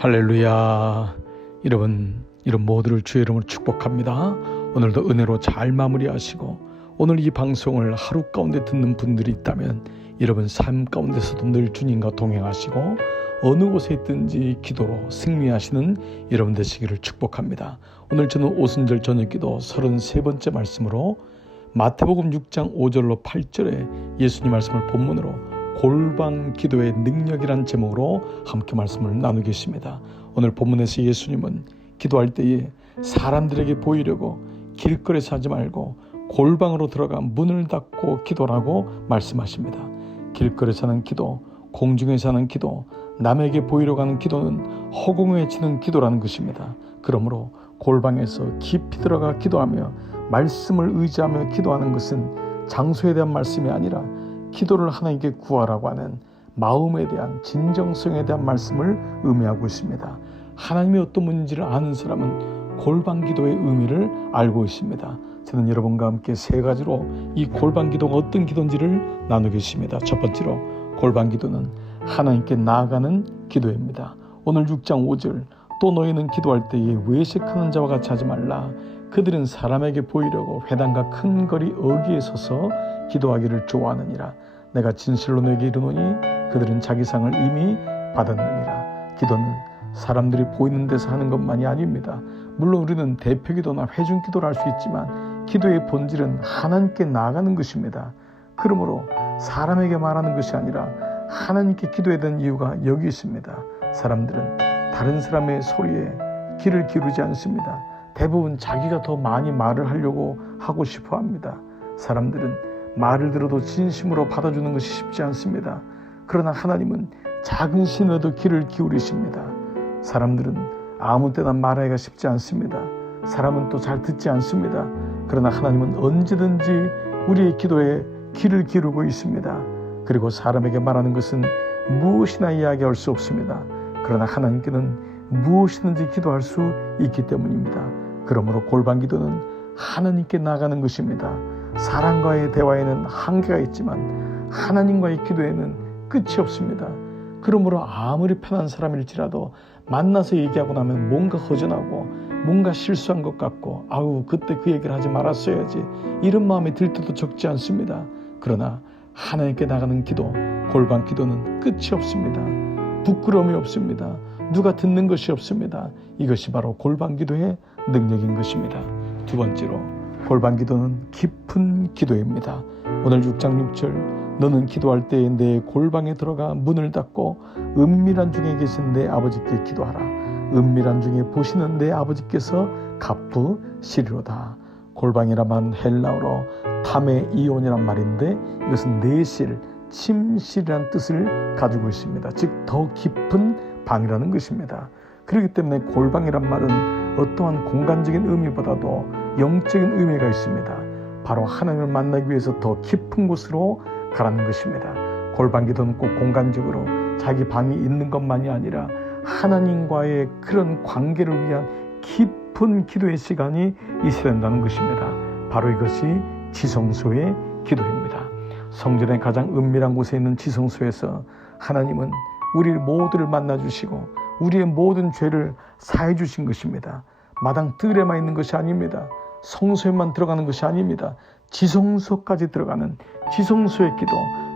할렐루야. 여러분 모두를 주의 이름으로 축복합니다. 오늘도 은혜로 잘 마무리하시고, 오늘 이 방송을 하루 가운데 듣는 분들이 있다면 여러분 삶 가운데서도 늘 주님과 동행하시고 어느 곳에 있든지 기도로 승리하시는 여러분 되시기를 축복합니다. 오늘 저는 오순절 저녁기도 33번째 말씀으로 마태복음 6장 5절로 8절에 예수님 말씀을 본문으로 골방 기도의 능력이란 제목으로 함께 말씀을 나누겠습니다. 오늘 본문에서 예수님은 기도할 때에 사람들에게 보이려고 길거리에서 하지 말고 골방으로 들어가 문을 닫고 기도라고 말씀하십니다. 길거리에서 하는 기도, 공중에서 하는 기도, 남에게 보이려고 하는 기도는 허공에 치는 기도라는 것입니다. 그러므로 골방에서 깊이 들어가 기도하며 말씀을 의지하며 기도하는 것은 장소에 대한 말씀이 아니라 기도를 하나님께 구하라고 하는 마음에 대한 진정성에 대한 말씀을 의미하고 있습니다. 하나님이 어떤 분인지를 아는 사람은 골방 기도의 의미를 알고 있습니다. 저는 여러분과 함께 세 가지로 이 골방 기도가 어떤 기도인지를 나누겠습니다. 첫 번째로 골방 기도는 하나님께 나아가는 기도입니다. 오늘 6장 5절, 또 너희는 기도할 때에 외식하는 자와 같이 하지 말라. 그들은 사람에게 보이려고 회당과 큰 거리 어귀에 서서 기도하기를 좋아하느니라. 내가 진실로 너에게 이르노니 그들은 자기 상을 이미 받았느니라. 기도는 사람들이 보이는 데서 하는 것만이 아닙니다. 물론 우리는 대표기도나 회중기도를 할 수 있지만 기도의 본질은 하나님께 나아가는 것입니다. 그러므로 사람에게 말하는 것이 아니라 하나님께 기도해야 되는 이유가 여기 있습니다. 사람들은 다른 사람의 소리에 귀를 기울이지 않습니다. 대부분 자기가 더 많이 말을 하려고 하고 싶어 합니다. 사람들은 말을 들어도 진심으로 받아주는 것이 쉽지 않습니다. 그러나 하나님은 작은 신호에도 귀를 기울이십니다. 사람들은 아무 때나 말하기가 쉽지 않습니다. 사람은 또 잘 듣지 않습니다. 그러나 하나님은 언제든지 우리의 기도에 귀를 기울이고 있습니다. 그리고 사람에게 말하는 것은 무엇이나 이야기할 수 없습니다. 그러나 하나님께는 무엇이든지 기도할 수 있기 때문입니다. 그러므로 골방 기도는 하나님께 나가는 것입니다. 사람과의 대화에는 한계가 있지만 하나님과의 기도에는 끝이 없습니다. 그러므로 아무리 편한 사람일지라도 만나서 얘기하고 나면 뭔가 허전하고 뭔가 실수한 것 같고 그때 그 얘기를 하지 말았어야지, 이런 마음이 들 때도 적지 않습니다. 그러나 하나님께 나가는 기도, 골방 기도는 끝이 없습니다. 부끄러움이 없습니다. 누가 듣는 것이 없습니다. 이것이 바로 골방 기도의 능력인 것입니다. 두 번째로 골방 기도는 깊은 기도입니다. 오늘 6장 6절, 너는 기도할 때에 내 골방에 들어가 문을 닫고 은밀한 중에 계신 내 아버지께 기도하라. 은밀한 중에 보시는 내 아버지께서 갚으시리로다. 골방이라면 헬라어로 타메이온이란 말인데 이것은 내실, 침실이라는 뜻을 가지고 있습니다. 즉 더 깊은 방이라는 것입니다. 그렇기 때문에 골방이란 말은 어떠한 공간적인 의미보다도 영적인 의미가 있습니다. 바로 하나님을 만나기 위해서 더 깊은 곳으로 가라는 것입니다. 골방 기도는 꼭 공간적으로 자기 방이 있는 것만이 아니라 하나님과의 그런 관계를 위한 깊은 기도의 시간이 있어야 된다는 것입니다. 바로 이것이 지성소의 기도입니다. 성전의 가장 은밀한 곳에 있는 지성소에서 하나님은 우리 모두를 만나주시고 우리의 모든 죄를 사해 주신 것입니다. 마당 뜰에만 있는 것이 아닙니다. 성소에만 들어가는 것이 아닙니다. 지성소까지 들어가는 지성소의 기도,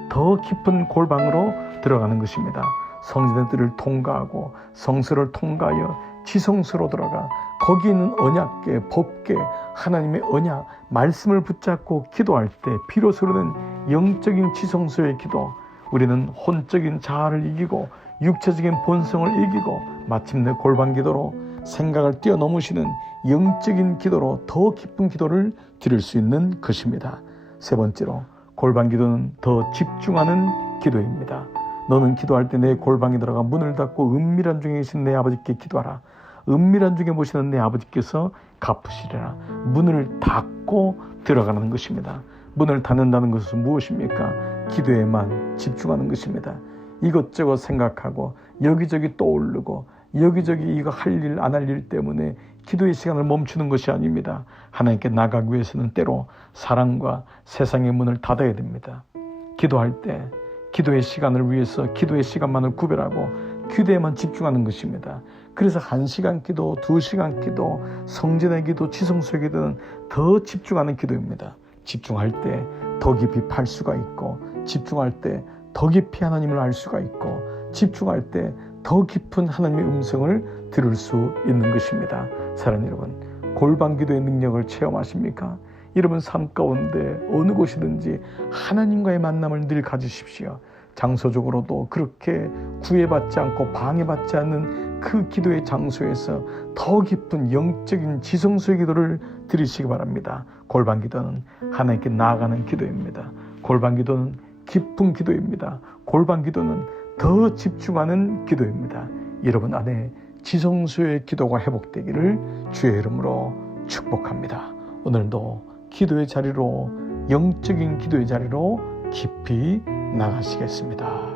더 깊은 골방으로 들어가는 것입니다. 성전의 뜰을 통과하고 성소를 통과하여 지성소로 들어가 거기 있는 언약궤, 법궤, 하나님의 언약, 말씀을 붙잡고 기도할 때 비로소는 영적인 지성소의 기도, 우리는 혼적인 자아를 이기고 육체적인 본성을 이기고 마침내 골방 기도로 생각을 뛰어넘으시는 영적인 기도로 더 깊은 기도를 드릴 수 있는 것입니다. 세 번째로 골방 기도는 더 집중하는 기도입니다. 너는 기도할 때 내 골방에 들어가 문을 닫고 은밀한 중에 계신 내 아버지께 기도하라. 은밀한 중에 보시는 내 아버지께서 갚으시리라. 문을 닫고 들어가는 것입니다. 문을 닫는다는 것은 무엇입니까? 기도에만 집중하는 것입니다. 이것저것 생각하고 여기저기 떠오르고 여기저기 이거 할 일 안 할 일 때문에 기도의 시간을 멈추는 것이 아닙니다. 하나님께 나가기 위해서는 때로 사랑과 세상의 문을 닫아야 됩니다. 기도할 때 기도의 시간을 위해서 기도의 시간만을 구별하고 기도에만 집중하는 것입니다. 그래서 1시간 기도, 2시간 기도, 성전의 기도, 지성소의 기도는 더 집중하는 기도입니다. 집중할 때 더 깊이 팔 수가 있고, 집중할 때 더 깊이 하나님을 알 수가 있고, 집중할 때 더 깊은 하나님의 음성을 들을 수 있는 것입니다. 사랑하는 여러분, 골방 기도의 능력을 체험하십니까? 여러분 삶 가운데 어느 곳이든지 하나님과의 만남을 늘 가지십시오. 장소적으로도 그렇게 구애받지 않고 방해받지 않는 그 기도의 장소에서 더 깊은 영적인 지성소의 기도를 드리시기 바랍니다. 골방 기도는 하나님께 나아가는 기도입니다. 골방 기도는 깊은 기도입니다. 골방 기도는 더 집중하는 기도입니다. 여러분 안에 지성소의 기도가 회복되기를 주의 이름으로 축복합니다. 오늘도 기도의 자리로, 영적인 기도의 자리로 깊이 나가시겠습니다.